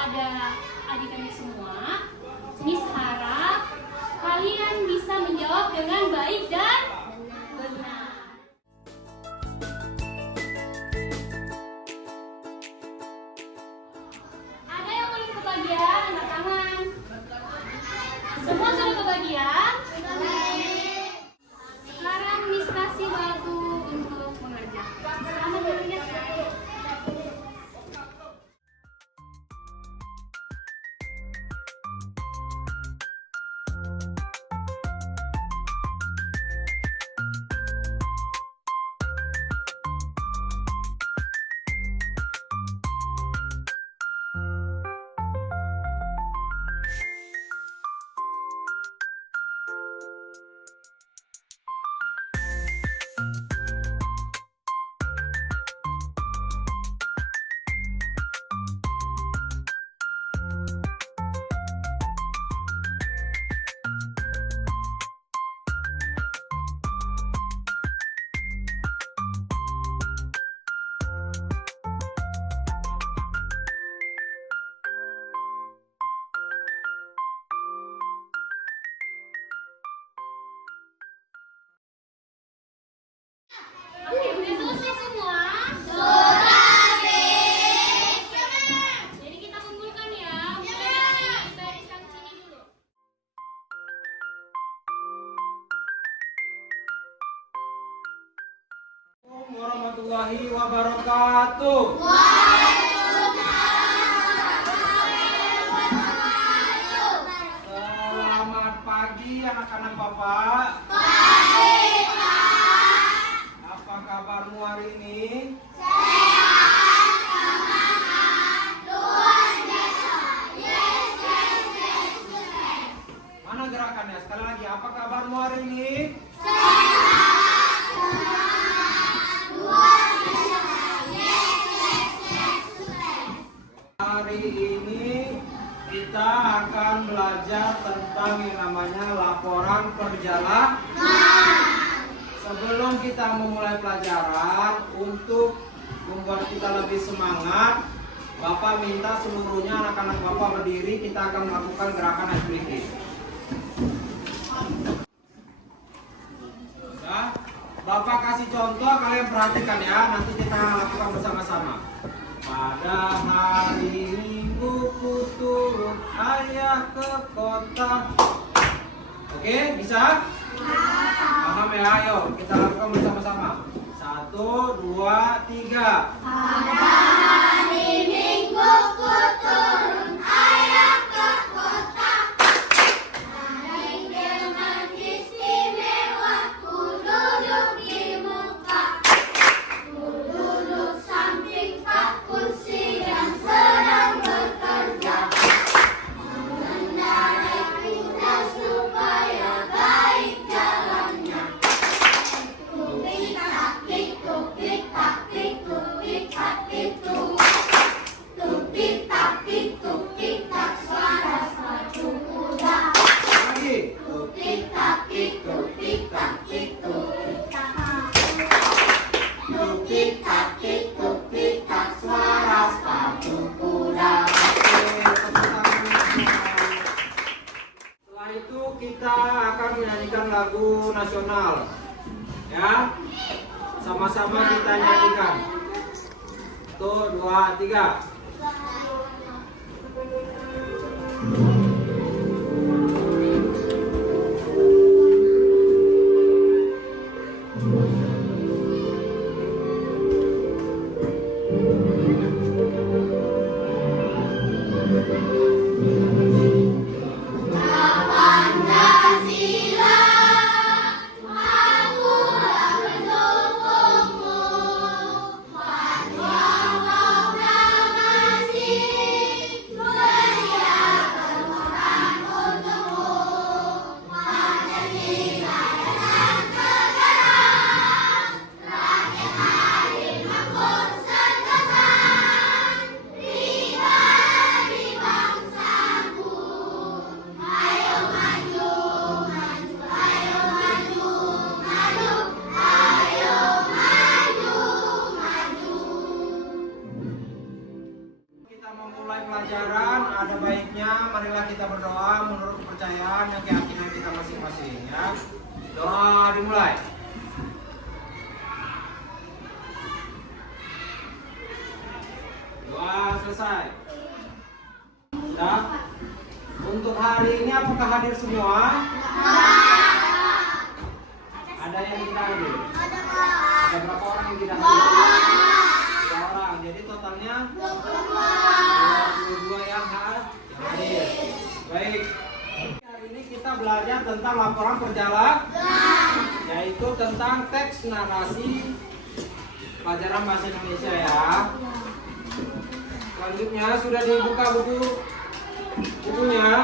ada adik-adik semua, Miss harap kalian bisa menjawab dengan baik dan benar. Ada yang belum kebagian? Angkat tangan. Semua sudah kebagian? Sekarang Miss kasih waktu untuk mengerjakan. Selamat mengerjakan. Oke, udah selesai semua? Sudah, Miss. Jadi kita kumpulkan ya. Kita riskan sini dulu. Assalamualaikum warahmatullahi wabarakatuh. Selamat pagi anak-anak Bapak. Apa kabarmu hari ini? Mana gerakannya? Sekali lagi, apa kabarmu hari ini? Hari ini kita akan belajar tentang yang namanya laporan perjalanan. Sebelum kita memulai pelajaran, untuk membuat kita lebih semangat, Bapak minta seluruhnya anak-anak Bapak berdiri, kita akan melakukan gerakan aktivitas. Ya, Bapak kasih contoh, kalian perhatikan ya, nanti kita lakukan bersama-sama. Pada hari Minggu ku turun ayah ke kota. Oke, bisa? Paham ya? Ayo kita lakukan bersama-sama. 1, 2, 3. Pada hari Minggu ku turun ayah ke kota. Hari dengan istimewa ku duduk di muka. Ku duduk samping Pak Kursi yang sedang bekerja. Mengendarai kuda supaya baik jalannya. Tupik taktik, tupik taktik, tupik taktik, tupik taktik, tupik tak suara sepatu kuda. Lagi. Tupik taktik, tupik taktik, tupik taktik. Tupik taktik, tupik tak suara sepatu kuda. Oke, tepuk tangan. Setelah itu kita akan menyanyikan lagu nasional. Ya, sama-sama kita nyanyikan. 1, 2, 3. Pancasila, akulah pendukungmu. Walau proklamasi, sedia berkorban untukmu. Pancasila dasar negara, rakyat adil makmur sentosa. Pribadi bangsaku pelajaran ada baiknya marilah kita berdoa menurut kepercayaan dan keyakinan kita masing-masing ya. Doa dimulai. Doa selesai. Sudah. Untuk hari ini apakah hadir semua? Ada yang tidak hadir? Ada berapa orang yang tidak hadir? 2 orang. Jadi totalnya 22 yang hadir. Baik. Hari ini kita belajar tentang laporan perjalanan, yaitu tentang teks narasi pelajaran bahasa Indonesia ya. Selanjutnya sudah dibuka bukunya. Sudah.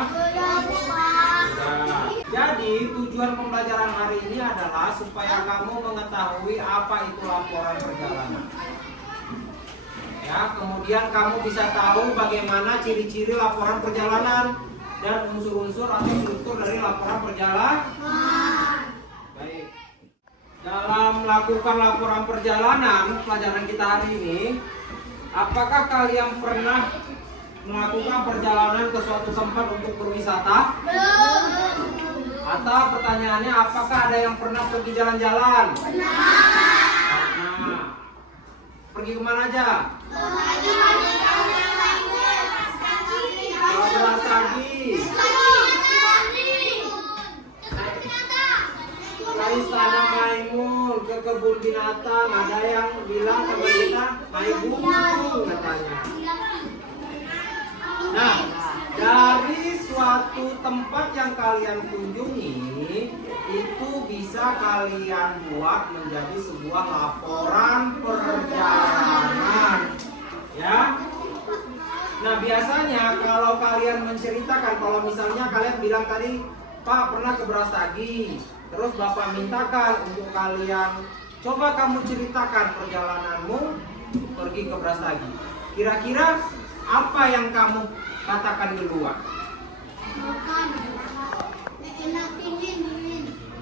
Jadi tujuan pembelajaran hari ini adalah supaya kamu mengetahui apa itu laporan perjalanan. Ya, kemudian kamu bisa tahu bagaimana ciri-ciri laporan perjalanan dan unsur-unsur atau struktur dari laporan perjalanan. Baik. Dalam melakukan laporan perjalanan pelajaran kita hari ini, apakah kalian pernah melakukan perjalanan ke suatu tempat untuk berwisata? Atau pertanyaannya, apakah ada yang pernah pergi jalan-jalan? Pernah. Pergi kemana aja? Ke Brastagi, ke Istana Maimun, ke kebun binatang. Ada yang bilang teman kita Maigunung katanya. Nah, dari suatu tempat yang kalian kunjungi itu bisa kalian buat menjadi sebuah laporan perjalanan, ya. Nah, biasanya kalau kalian menceritakan, kalau misalnya kalian bilang tadi, Pak pernah ke Brastagi, terus Bapak mintakan untuk kalian coba kamu ceritakan perjalananmu pergi ke Brastagi. Kira-kira apa yang kamu katakan duluan?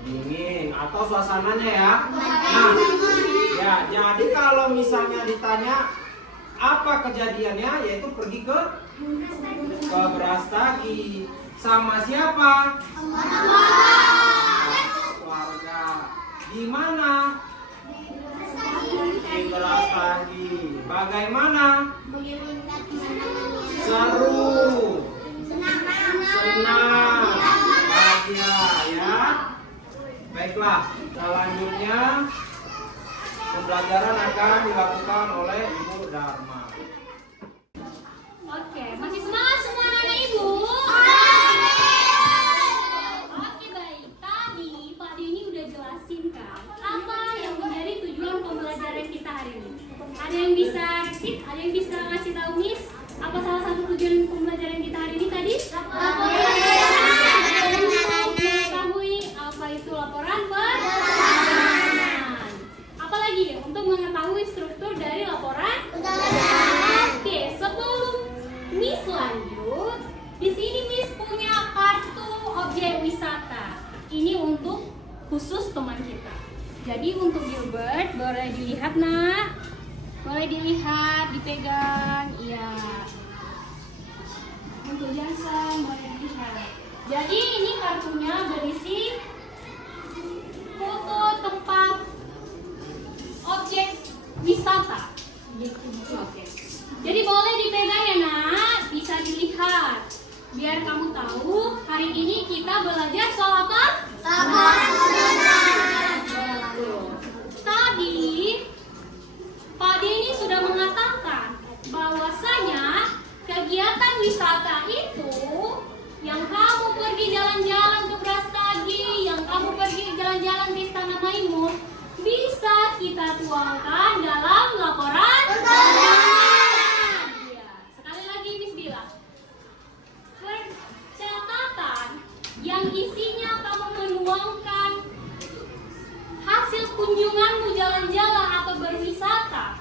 Dingin atau suasananya ya. Nah, ya jadi kalau misalnya ditanya apa kejadiannya, yaitu pergi ke Brastagi. Sama siapa? Keluarga. Di mana? Di Brastagi. Bagaimana? Seru, senang, bahagia ya. Baiklah, selanjutnya pembelajaran akan dilakukan oleh Ibu Dharma. Oke, masih semangat semua anak ibu? Oke baik, tadi Pak Denny udah jelasin kan apa yang menjadi tujuan pembelajaran kita hari ini. Ada yang bisa repeat? Ada yang bisa ngasih tahu Miss? Apa salah satu tujuan pembelajaran kita hari ini tadi? Mengetahui apa itu laporan perjalanan. Apalagi untuk mengetahui struktur dari laporan. Oke, sebelum Miss lanjut, di sini Miss punya kartu objek wisata. Ini untuk khusus teman kita. Jadi untuk Gilbert boleh dilihat nak. Boleh dilihat, dipegang, iya. Untuk Jason boleh dilihat. Jadi ini kartunya berisi foto tempat objek wisata. Gitu. Oke. Jadi boleh dipegang ya nak, bisa dilihat. Biar kamu tahu hari ini kita belajar soal apa? Tadi Pak Denny sudah mengatakan bahwasanya kegiatan wisata itu yang kamu pergi jalan-jalan ke Brastagi, yang kamu pergi jalan-jalan ke Istana Maimun, bisa kita tuangkan dalam laporan perjalanan. Ya, sekali lagi Miss bilang, catatan yang isinya kamu menuangkan hasil kunjunganmu jalan-jalan atau berwisata,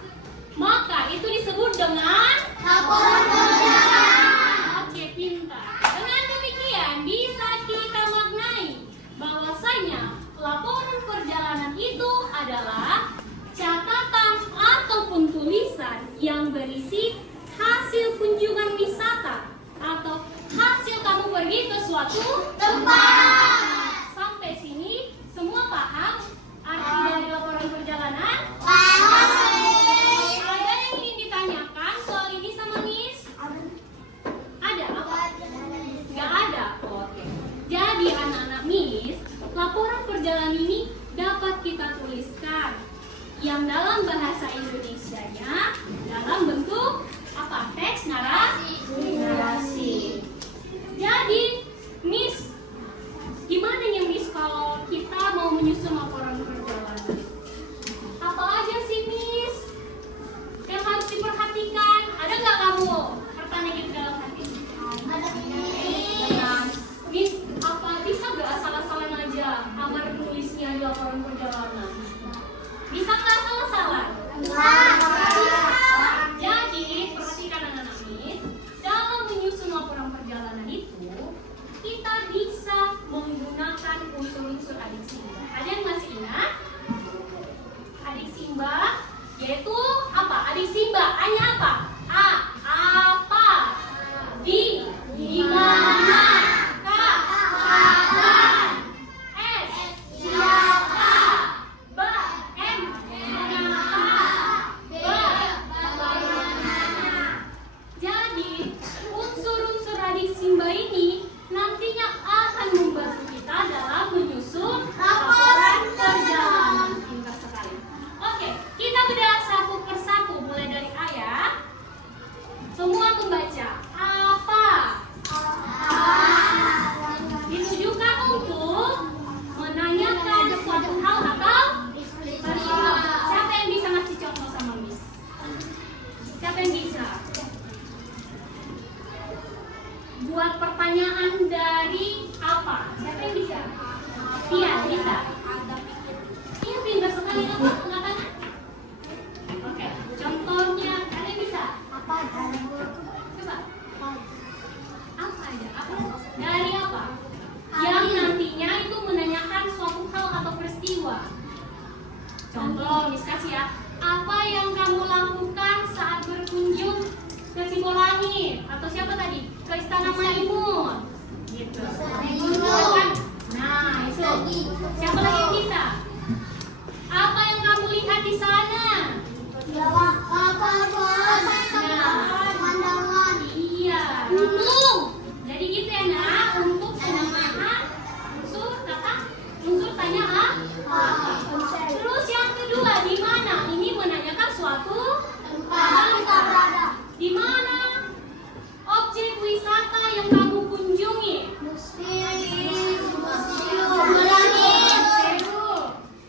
maka itu disebut dengan laporan perjalanan. Oke, pintar. Dengan demikian bisa kita maknai bahwasanya laporan perjalanan itu adalah catatan ataupun tulisan yang berisi hasil kunjungan wisata suatu tempat. Sampai sini semua paham arti dari laporan perjalanan? Ada yang ingin ditanyakan soal ini sama Miss? Ada apa? Gak ada? Oke. Jadi anak-anak Miss, laporan perjalanan ini dapat kita tuliskan yang dalam bahasa Indonesianya dalam bentuk apa? Teks narasi. Jadi Miss, gimana ya Miss kalau kita mau menyusun laporan perjalanan? Apa aja sih Miss yang harus diperhatikan? Ada nggak kamu pertanyaan gitu dalam hati? Nah, Miss, apa bisa nggak asal-asalan aja amar nulisnya di laporan perjalanan? Bisa nggak asal-asalan? Jadi perhatikan anak-anak Miss, dalam menyusun laporan perjalanan itu kita bisa menggunakan unsur-unsur adik simba. Ada yang masih ingat? Adik simba yaitu apa? Adik simba A-nya apa? A. Apa? B. Di mana? K. Kapan? S. Siapa? B. M. Mengapa? B. Bagaimana? Jadi unsur-unsur adik simba ini nantinya akan membantu kita dalam menyusun laporan perjalanan. Pintar sekali. Oke, kita bedah satu persatu mulai dari A ya. Semua membaca. Apa? Ditujukan untuk menanyakan suatu hal atau peristiwa. Siapa yang bisa ngasih contoh sama Miss? Siapa yang bisa? Buat pertanyaan dari apa? Siapa yang bisa? Iya, bisa. Iya, pintar sekali apa? Katanya? Oke, contohnya ada yang bisa? Coba. Apa aja? Apa? Dari apa? Yang nantinya itu menanyakan suatu hal atau peristiwa. Contoh, Miss kasih ya. Apa yang kamu lakukan saat berkunjung ke Simbolangit? Atau siapa tadi? Ke Istana Maimun. Gitu. Nah, itu. Siapa lagi yang bisa? Apa yang kamu lihat di sana? Iya. Gunung. Jadi gitu ya nak, untuk penambahan unsur kata, unsur tanya apa. Terus yang kedua, di mana? Ini menanyakan suatu tempat. Di mana objek wisata yang kamu kunjungi?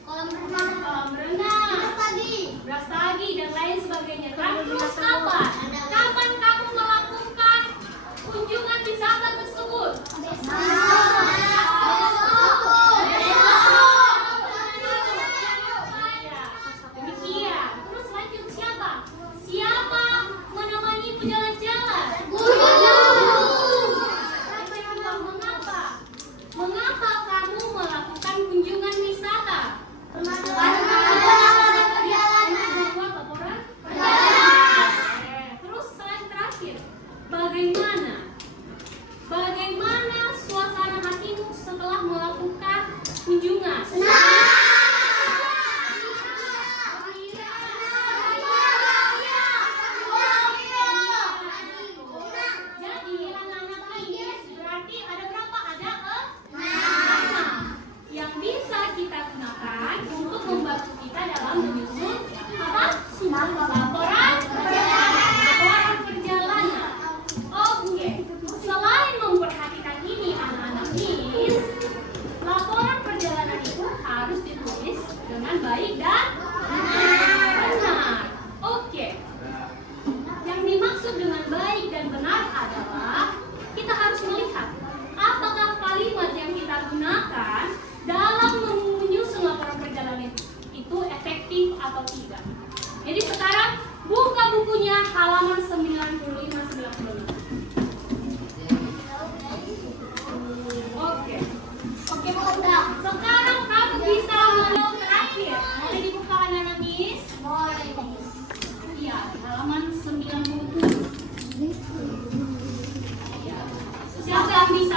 Kolam renang, Brastagi dan lain sebagainya. Terus kapan? Kapan kamu melakukan kunjungan wisata tersebut? Demikian. Terus lanjut siapa? Siapa menemanimu jalan-jalan? Mengapa? Mengapa kamu melakukan kunjungan wisata? Membuat laporan? Terus slide terakhir. Bagaimana suasana hati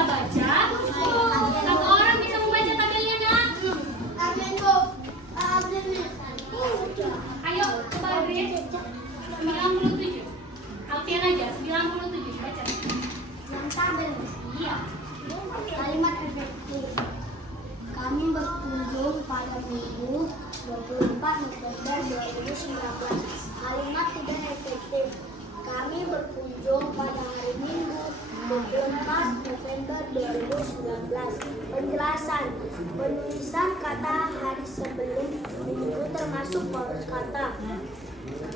baca? Satu orang bisa membaca tabelnya nak? Ayo, coba Adrian. 97. Alfian aja, 97. Baca. Iya. Kalimat efektif. Kami berkunjung pada Minggu 24 November 2019. Kalimat tidak efektif. Kami berkunjung pada hari Minggu 24 November 2019. Penjelasan. Penulisan kata hari sebelum minggu termasuk paus kata.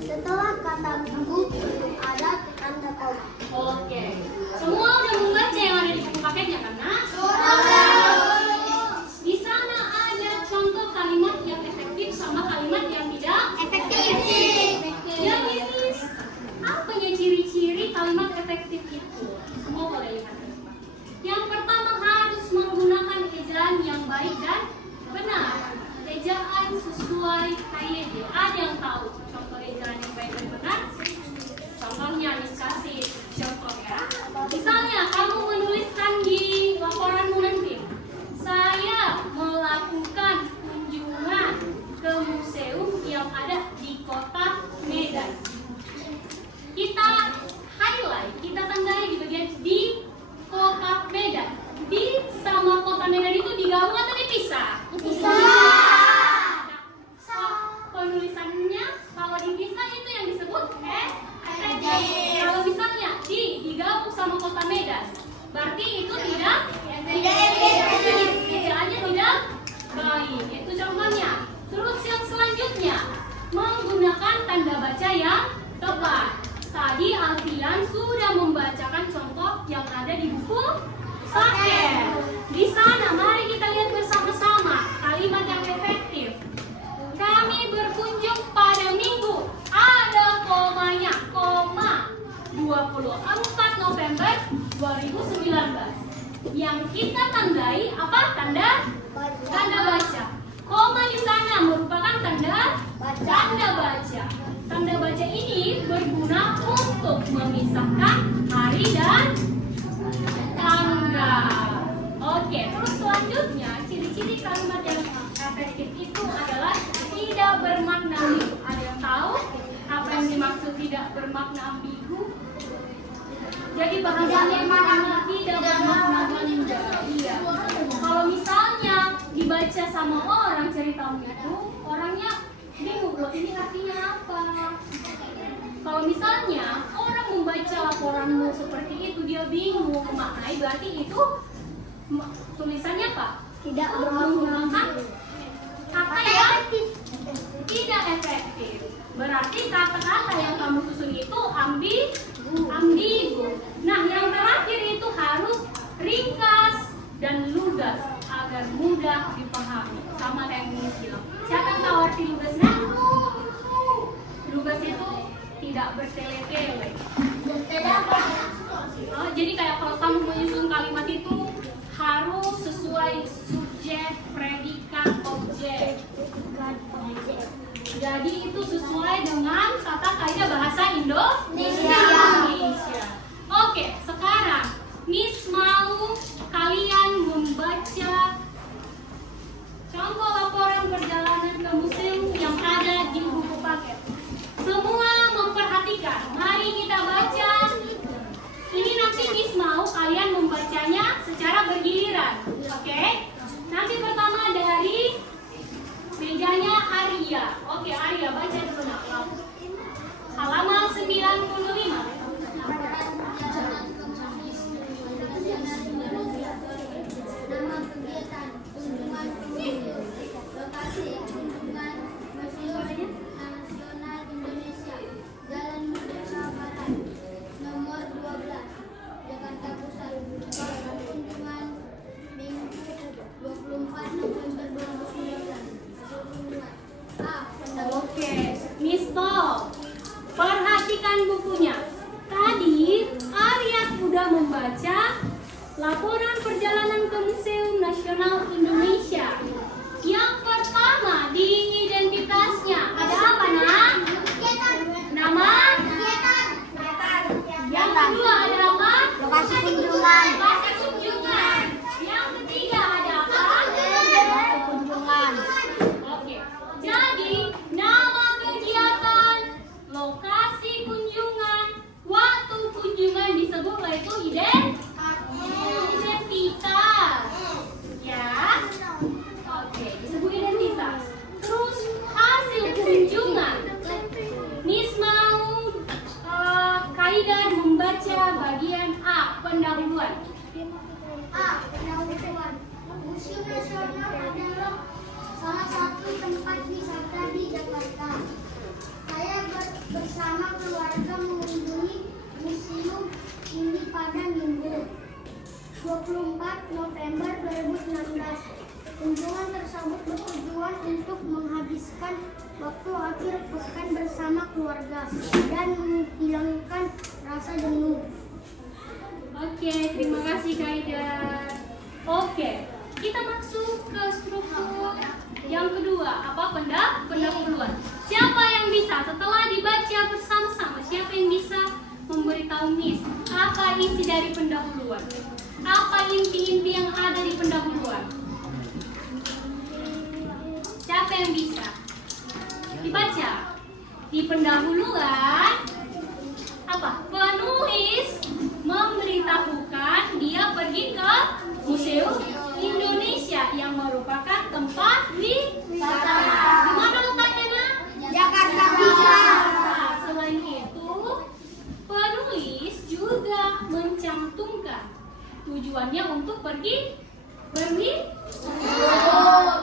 Setelah kata minggu belum ada tanda koma. Oke. Semua udah membaca yang ada di buku paketnya kan nak? Di sana ada contoh kalimat yang efektif sama kalimat yang tidak Efektif. Yang ini apanya ciri-ciri kalimat efektif itu? Semua boleh lihat. Yang pertama harus menggunakan ejaan yang baik dan benar. Ejaan sesuai KYD. Ada yang tahu contoh ejaan yang baik dan benar? Contohnya Miss kasih contoh ya. Misalnya kamu menuliskan di laporanmu nanti, saya melakukan kunjungan ke museum yang ada di kota Medan. Kita highlight, kita tandai di bagian di kota Medan. Di sama kota Medan itu digabung atau dipisah? Penulisannya kalau dipisah itu yang disebut efektif. Kalau misalnya digabung sama kota Medan, berarti itu tidak efektif. Ejaannya tidak baik. Itu contohnya. Terus yang selanjutnya menggunakan tanda baca yang tepat. Tadi Alfian sudah membacakan contoh yang ada di buku paket. Di sana mari kita lihat bersama-sama kalimat yang efektif. Kami berkunjung pada Minggu. Ada komanya, koma 24 November 2019. Yang kita tandai apa? Tanda baca. Koma di sana merupakan tanda baca. Tanda baca ini berguna untuk memisahkan hari dan tanggal. Oke, terus selanjutnya ciri-ciri kalimat yang efektif itu adalah tidak bermakna ambigu. Ada yang tahu apa yang dimaksud tidak bermakna ambigu? Jadi bahasanya makna tidak bermakna ambigu. Iya. Kalau misalnya dibaca sama orang ceritamu itu, orangnya bingung loh ini artinya apa. Kalau misalnya orang membaca laporanmu seperti itu dia bingung memaknai, berarti itu tulisannya apa? Tidak Menggunakan kata yang tidak efektif. Berarti kata-kata yang kamu susun itu ambigu. Nah, yang terakhir itu harus ringkas dan lugas agar mudah dipahami. Sama kayak yang Miss bilang. Siapa yang tahu arti lugasnya? Lugas itu tidak bertele-tele. Oh, jadi kayak kalau kamu menyusun kalimat itu harus sesuai subjek, predikat, objek. Jadi itu sesuai dengan tata kaidah bahasa Indonesia. Oke, sekarang Miss mau kalian membaca contoh laporan perjalanan ke museum yang ada di buku paket. Semua memperhatikan. Mari kita baca. Ini nanti Miss mau kalian membacanya secara bergiliran. Oke? Nanti pertama dari mejanya Arya. Oke, Arya baca dulu nak. Halaman 95. Nama kegiatan kunjungan ke museum. Lokasi kunjungan Museum Nasional Indonesia. Jalan Merdeka Barat. Nomor 12. Jakarta Pusat. Kunjungan Minggu 24 November 2019. Hasil kunjungan. A. Oke, Miss Tol. Perhatikan bukunya. Tadi Arya sudah membaca laporan perjalanan ke Museum Nasional Indonesia. Yang pertama di identitasnya ada apa nak? Nama? Yang kedua ada apa? Lokasi kunjungan. Lokasi kunjungan. Museum Nasional adalah salah satu tempat wisata di Jakarta. Saya bersama keluarga mengunjungi museum ini pada Minggu 24 November 2016. Kunjungan tersebut bertujuan untuk menghabiskan waktu akhir pekan bersama keluarga dan menghilangkan rasa jenuh. Oke, terima kasih Kak Ida. Oke, kita masuk ke struktur yang kedua. Apa pendahuluan? Siapa yang bisa setelah dibaca bersama-sama? Siapa yang bisa memberitahu Miss apa isi dari pendahuluan? Apa inti-inti yang ada di pendahuluan? Siapa yang bisa? Dibaca. Di pendahuluan apa? Penulis memberitahukan dia pergi ke Museum Indonesia yang merupakan tempat wisata. Di mana letaknya, Nak? Jakarta Pusat. Selain itu, penulis juga mencantumkan tujuannya untuk pergi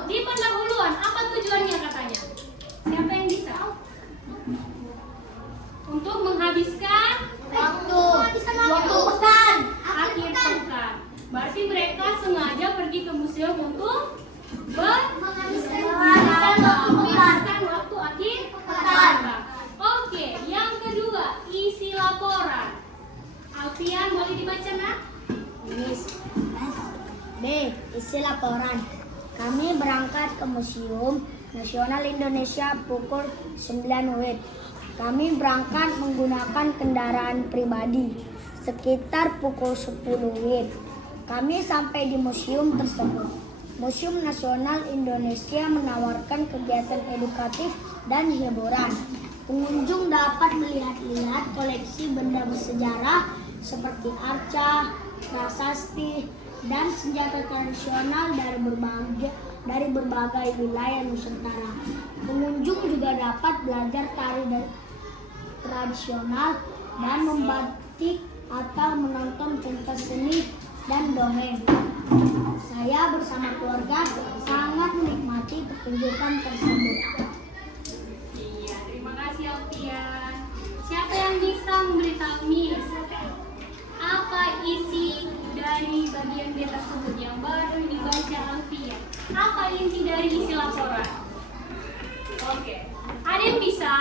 di pendahuluan. Apa tujuannya katanya? Siapa yang bisa? Untuk menghabiskan Waktu pekan. akhir pekan. Berarti mereka sengaja pergi ke museum untuk Menghabiskan waktu akhir pekan. Oke, yang kedua, isi laporan. Alfian, boleh dibaca, Nak? B. Isi laporan. Kami berangkat ke Museum Nasional Indonesia pukul 9 WIB. Kami berangkat menggunakan kendaraan pribadi sekitar pukul 10 WIB. Kami sampai di museum tersebut. Museum Nasional Indonesia menawarkan kegiatan edukatif dan hiburan. Pengunjung dapat melihat-lihat koleksi benda bersejarah seperti arca, prasasti, dan senjata tradisional dari berbagai wilayah Nusantara. Pengunjung juga dapat belajar tari tradisional dan membatik atau menonton pentas seni dan dongeng. Saya bersama keluarga sangat menikmati pertunjukan tersebut. Iya, terima kasih Alfian. Siapa yang bisa memberitahu Miss apa isi dari bagian B tersebut yang baru dibaca Alfian? Apa inti dari isi laporan? Oke, ada yang bisa?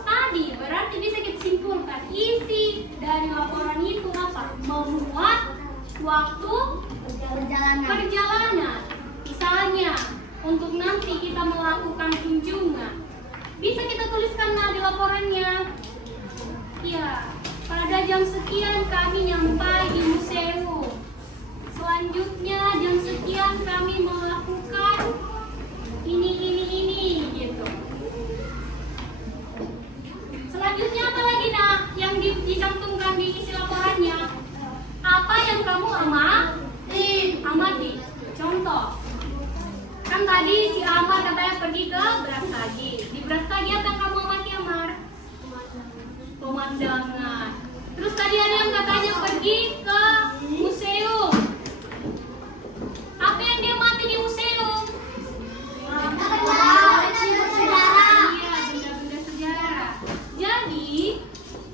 Tadi berarti bisa kita simpulkan isi dari laporan itu apa? Memuat waktu perjalanan. Misalnya untuk nanti kita melakukan kunjungan, bisa kita tuliskan di laporannya. Ya, pada jam sekian kami nyampai di museum. Selanjutnya jam sekian kami melakukan ini gitu. Selanjutnya apa lagi nak yang dicantumkan di isi laporannya? Apa yang kamu amati? Contoh, kan tadi si Amar katanya pergi ke Brastagi. Di Brastagi apa yang kamu amati, Amar? Pemandangan. Terus tadi ada yang katanya pergi ke museum. Apa yang dia amati di museum? Iya, benda-benda sejarah. Jadi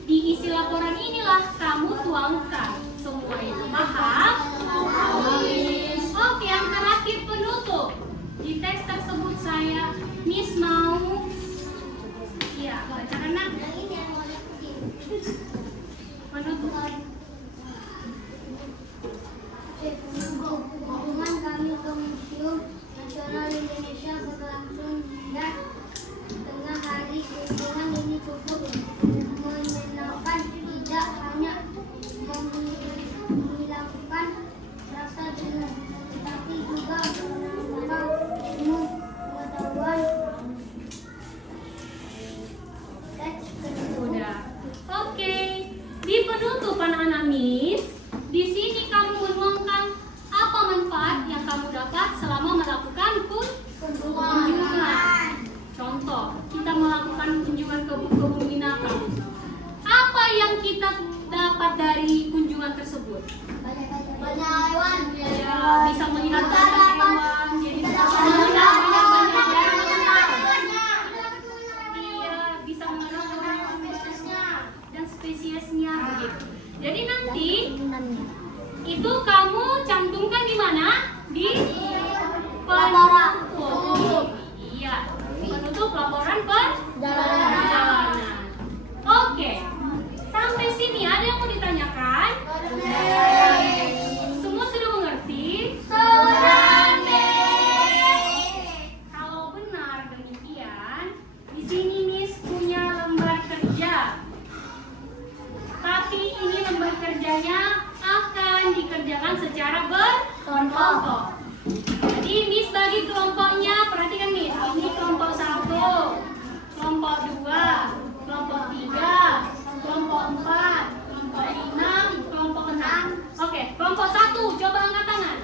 di isi laporan inilah kamu tuangkan semua itu. Paham? Oke, yang terakhir penutup. Di teks tersebut saya Miss mau bacakan nak. Penutup. Itu kamu cantumkan di mana? Di Laporan. penutup. Iya, penutup laporan Perjalanan. perjalanan. Oke, sampai sini ada yang mau ditanyakan? Semua sudah mengerti? Kalau benar demikian, di sini Miss punya lembar kerja. Tapi ini lembar kerjanya akan dikerjakan secara berkelompok. Jadi Miss bagi kelompoknya, perhatikan Miss. Ini kelompok 1, kelompok 2, kelompok 3, kelompok 4, kelompok 5, kelompok 6. Oke, kelompok 1, coba angkat tangan.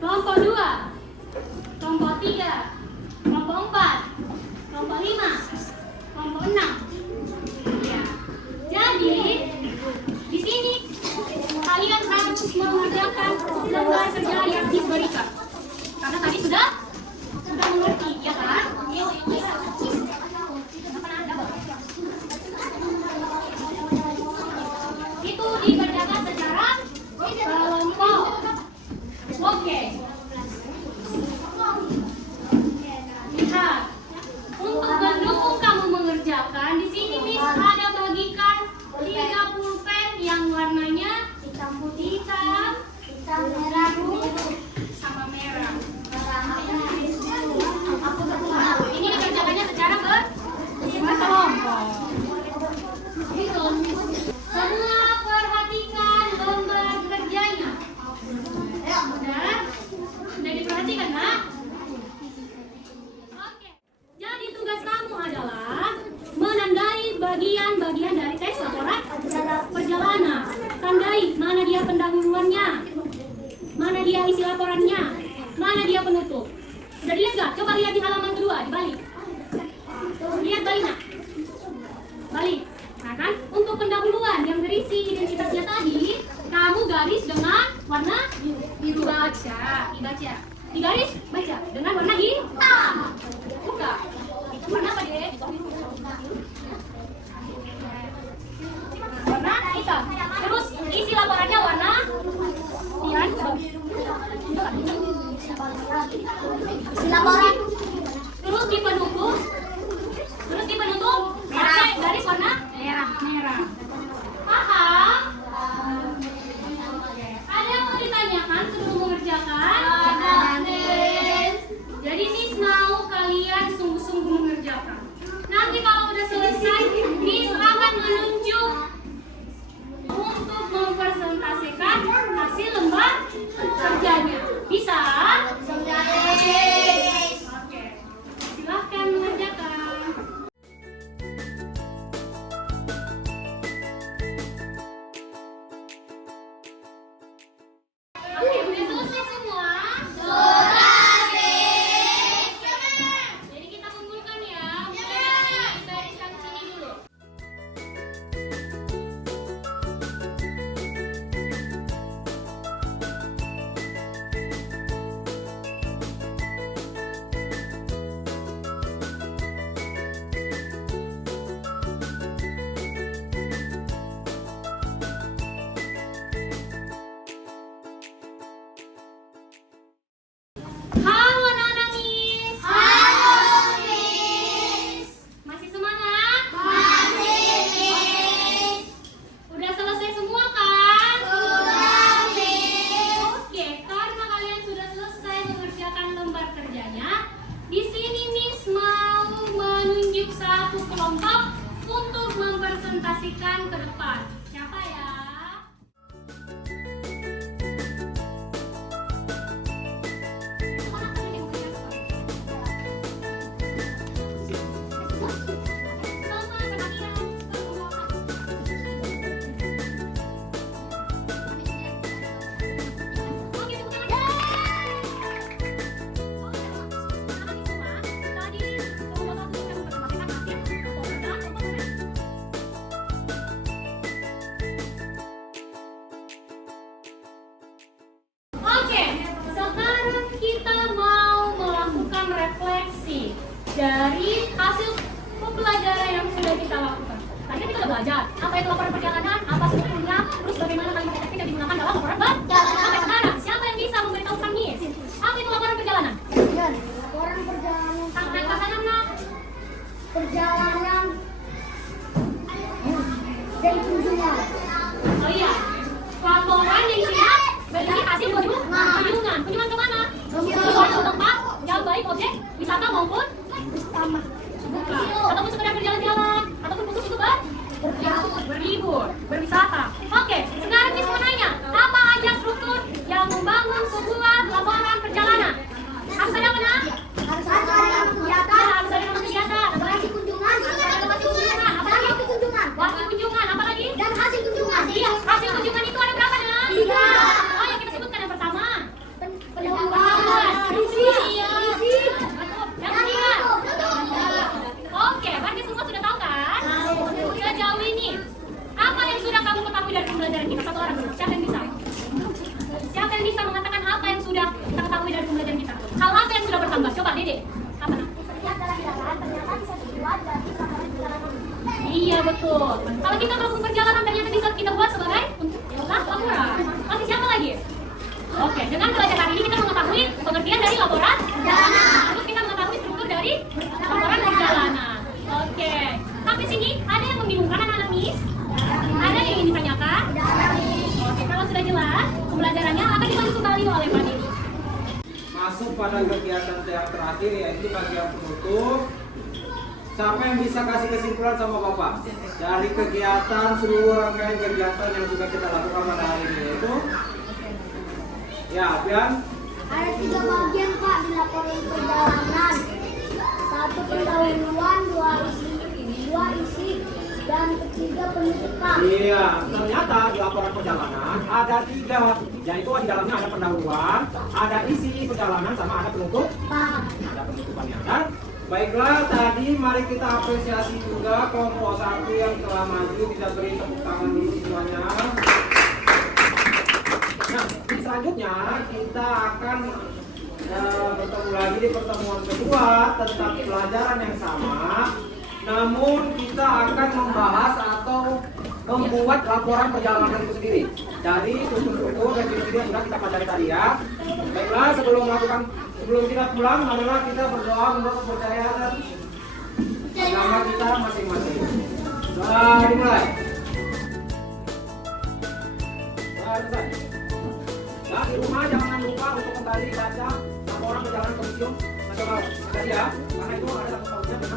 Kelompok 2, kelompok 3, kelompok 4, kelompok 5, kelompok 6. Ya. Jadi di sini kalian harus mengerjakan lembar kerja yang diberikan. Karena tadi sudah mengerti, ya kan? Itu dikerjakan secara kelompok. Oke. Lihat. Untuk mendukung kamu mengerjakan, di sini Miss ada bagikan 30 pen yang warnanya hitam putih, hitam merah sama merah. Ini dikerjakannya secara berkelompok. Semua perhatikan lembar kerjanya. Sudah diperhatikan, Nak? Oke. Jadi tugas kamu adalah menandai bagian-bagian dari teks laporan perjalanan. Tandai mana dia pendahuluannya, mana dia isi laporannya, mana dia penutup. Sudah dilihat nggak? Coba lihat di halaman kedua, dibalik. Lihat balik, Nak. Balik. Nah kan, untuk pendahuluan yang berisi identitasnya tadi, kamu garis dengan warna biru. Dibaca. Digaris, baca dengan warna hitam. Buka. Itu warna apa, Dek? Warna hitam. Terus isi laporannya warna lihat. Isi laporan. Terus di penutup pakai garis warna merah. Paham? Ada yang mau ditanyakan sebelum mengerjakan? Jadi Miss mau kalian sungguh-sungguh mengerjakan. Nanti kalau udah selesai, Miss akan menunjuk untuk mempresentasikan hasil lembar kerjanya. Bisa? Oke. Silahkan mengerjakan. Oke, udah selesai semua? Jadi kita kumpulkan ya. Mulai dari barisan sini dulu. Halo anak-anak Miss. Masih semangat? Udah selesai semua kan? Oke, karena kalian sudah selesai mengerjakan lembar kerjanya, di sini Miss mau menunjuk satu kelompok untuk mempresentasikan ke depan. Siapa ya? Oke, sekarang kita mau melakukan refleksi dari hasil pembelajaran yang sudah kita lakukan. Tadi kan kita udah belajar apa itu laporan perjalanan, apa sebetulnya, terus bagaimana kalimat efektif baik objek wisata maupun Pertama, bukan, ataupun sekedar berjalan-jalan, ataupun khusus untuk berlibur, berwisata. Oke, sekarang Miss mau nanya, apa aja struktur yang membangun sebuah laporan perjalanan? Harus ada apa nak? Harus ada kegiatan. Harus ada nama kegiatan. Apa lagi? Lokasi kunjungan. Harus ada lokasi kunjungan. Apa lagi? Waktu kunjungan. Waktu kunjungan. Apa lagi? Dan hasil kunjungan. Iya, hasil kunjungan itu ada berapa nak? 3. Oh, yang kita sebutkan yang pertama. Pendahuluan. Iya. Prinsip. Betul. Yang Dan kedua. tutup. Oke, berarti semua sudah tahu kan? Sejauh ini, apa yang sudah kamu ketahui dari pembelajaran kita? Satu orang dulu. Siapa yang bisa? Siapa yang bisa mengatakan apa yang sudah kita ketahui dari pembelajaran kita? Hal apa yang sudah bertambah? Coba, Dede. Apa nak? Setiap jalan-jalan ternyata bisa dibuat dan bisa perjalanan. Iya, betul. Kalau kita melakukan perjalanan ternyata bisa kita buat sebagai laporan. Oke, siapa lagi? Oke, dengan belajar hari ini kita mengetahui pengertian dari laporan perjalanan. Terus kita mengetahui struktur dari laporan perjalanan. Oke, sampai sini ada yang membingungkan anak-anak Miss? Ada yang ingin ditanyakan? Oke, kalau sudah jelas pembelajarannya akan dibantu kembali oleh Pak Didi. Masuk pada kegiatan yang terakhir yaitu bagian penutup. Siapa yang bisa kasih kesimpulan sama Bapak dari kegiatan seluruh rangkaian kegiatan yang sudah kita lakukan pada hari ini yaitu? Ya, Bian. ada 3 bagian Pak di laporan perjalanan. 1 pendahuluan, 2 isi, dan 3 penutupan. Iya, ternyata di laporan perjalanan ada 3, yaitu di dalamnya ada pendahuluan, ada isi perjalanan, sama ada penutup. Pak, Ada penutupannya kan? Baiklah, tadi mari kita apresiasi juga kelompok 1 yang telah maju. Kita beri tepuk tangan dulu semuanya. Nah, selanjutnya kita akan bertemu lagi di pertemuan kedua tentang pelajaran yang sama. Namun kita akan membahas atau membuat laporan perjalanan itu sendiri dari struktur dan ciri-ciri yang sudah kita pelajari tadi ya. Baiklah, sebelum kita pulang, marilah kita berdoa menurut kepercayaan agama kita masing-masing. Dimulai. Selesai. Nah, di rumah jangan lupa untuk kembali baca laporan perjalanan ke museum nasional tadi ya, karena itu ada satu tahunnya.